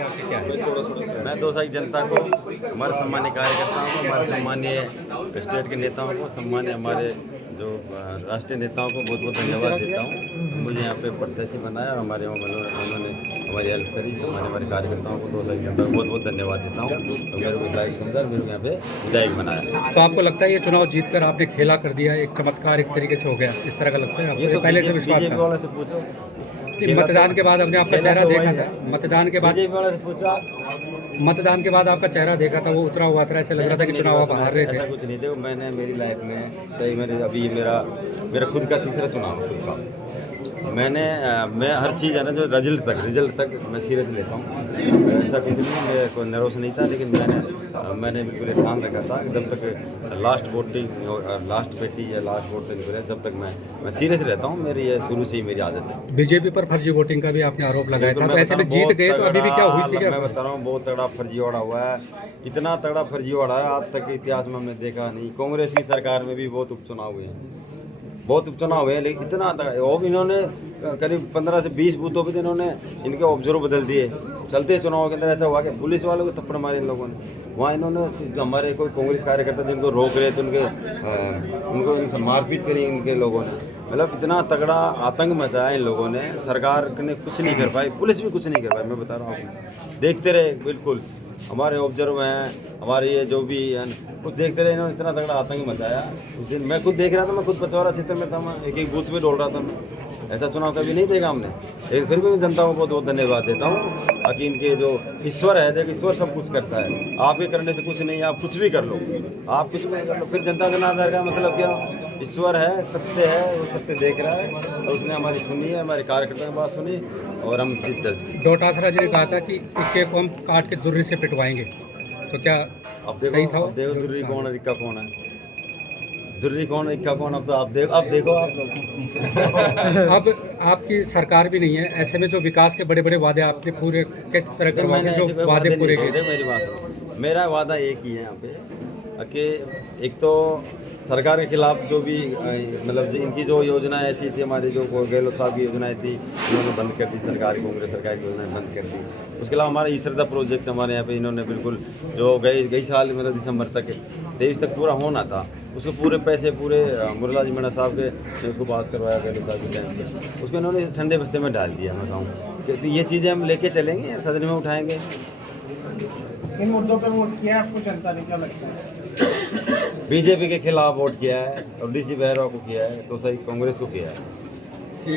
आपके क्या है? मैं दो साइड जनता को, हमारे सम्मान्य कार्यकर्ताओं को, हमारे सम्मानीय स्टेट के नेताओं को, सम्मान्य हमारे जो राष्ट्रीय नेताओं को बहुत बहुत धन्यवाद देता हूँ। मुझे यहाँ पे प्रत्याशी बनाया और हमारे उन्होंने हमारी हेल्प करी। सम्मान्य हमारे कार्यकर्ताओं को, दो साइड जनता को बहुत बहुत धन्यवाद देता हूँ। तो मेरे को विधायक समझा, मेरे को यहाँ पे विधायक बनाया। तो आपको लगता है ये चुनाव जीतकर आपने खेला कर दिया, एक चमत्कार एक तरीके से हो गया, इस तरह का लगता है आपको? ये तो पहले से विश्वास बीजेपी था वाले से पूछो कि मतदान के बाद हमने आपका चेहरा देखा था, मतदान के बाद बीजेपी वाले से पूछो। मतदान के बाद आपका चेहरा देखा था, वो उतरा हुआ था, ऐसे लग रहा था कि चुनाव आप हार रहे थे। ऐसा कुछ नहीं। देखो, मैंने मेरी लाइफ में सही, मेरे अभी मेरा खुद का तीसरा चुनाव है, खुद का। मैं हर चीज़ है ना, जो रिजल्ट तक मैं सीरियस लेता हूँ। ऐसा कुछ नहीं, मेरे को नर्वस नहीं था, लेकिन मैंने बिल्कुल ध्यान रखा था जब तक लास्ट वोटिंग, लास्ट पेटी या लास्ट वोट निकले, जब तक मैं सीरियस रहता हूँ। मेरी ये शुरू से ही मेरी आदत है। बीजेपी पर फर्जी वोटिंग का भी आपने आरोप लगाया था, तो ऐसे में जीत गए तो अभी भी क्या हुई थी? क्या मैं बता रहा हूँ, बहुत तगड़ा फर्जीवाड़ा हुआ है। इतना तगड़ा फर्जीवाड़ा है आज तक के इतिहास में हमने देखा नहीं। कांग्रेस की सरकार में भी बहुत उपचुनाव हुए हैं, बहुत उपचुनाव हुए हैं, लेकिन इतना और इन्होंने करीब 15 से 20 बूथों पे इन्होंने इनके ऑब्जर्व बदल दिए। चलते चुनाव के अंदर ऐसा हुआ कि पुलिस वालों को थप्पड़ मारे इन लोगों ने। वहाँ इन्होंने जो हमारे कोई कांग्रेस कार्यकर्ता जिनको रोक रहे थे, उनको मारपीट करी इनके लोगों ने। मतलब इतना तगड़ा आतंक मचाया इन लोगों ने, सरकार ने कुछ नहीं कर पाई, पुलिस भी कुछ नहीं कर पाई। मैं बता रहा हूँ, देखते रहे, बिल्कुल हमारे ऑब्जर्व हैं, हमारे ये जो भी कुछ देखते रहे। इन्होंने इतना तगड़ा आतंक मचाया। उस दिन मैं खुद देख रहा था, मैं खुद पचौरा क्षेत्र में था, मैं एक बूथ पे डोल रहा था। मैं ऐसा चुनाव कभी नहीं देखा हमने। लेकिन फिर भी मैं जनता को बहुत बहुत धन्यवाद देता हूँ। ताकि इनके जो ईश्वर है, देखिए ईश्वर सब कुछ करता है, आपके करने से कुछ नहीं, आप कुछ भी कर लो, आप कुछ भी कर लो, फिर जनता जनार्दन का मतलब क्या? ईश्वर है, सत्य है, वो सत्य देख रहा है, तो उसने हमारी सुनी है, हमारे कार्यकर्ता की बात सुनी और हम जीत दर्ज की। डोटासरा जी ने कहा था कि इक्के को हम काट के दुर्री से पिटवाएंगे, तो क्या अब सही था? देखो दुर्री कौन है, इक्का कौन है, दुर्री कौन है, इक्का कौन? अब तो आप देखो आप अब आपकी सरकार भी नहीं है, ऐसे में जो विकास के बड़े बड़े वादे आपने पूरे किस तरह करवाने, जो वादे पूरे किए? मेरी बात सुनो, मेरा वादा एक ही है यहाँ पे कि एक तो सरकार के खिलाफ जो भी मतलब इनकी जो योजनाएं ऐसी थी, हमारी जो गहलोत साहब की योजनाएं थी, उन्होंने बंद कर दी। कांग्रेस सरकार की योजनाएं बंद कर दी। उसके अलावा हमारा ईश्रदा प्रोजेक्ट हमारे यहाँ पे इन्होंने बिल्कुल जो गई साल मतलब दिसंबर तक 23 तक पूरा होना था, उसके पूरे पैसे पूरे मुरला जी मीणा साहब के उसको पास करवाया गहलोत साहब के टाइम पे, उसको इन्होंने ठंडे बस्ते में डाल दिया। मैं कहूँ तो ये चीज़ें हम लेके चलेंगे, सदन में उठाएंगे। इन मुद्दों पर वोट किया आपको जनता ने, क्या लगता है? बीजेपी के खिलाफ वोट किया है और डीसी बहरा को किया है, तो सही कांग्रेस को किया है।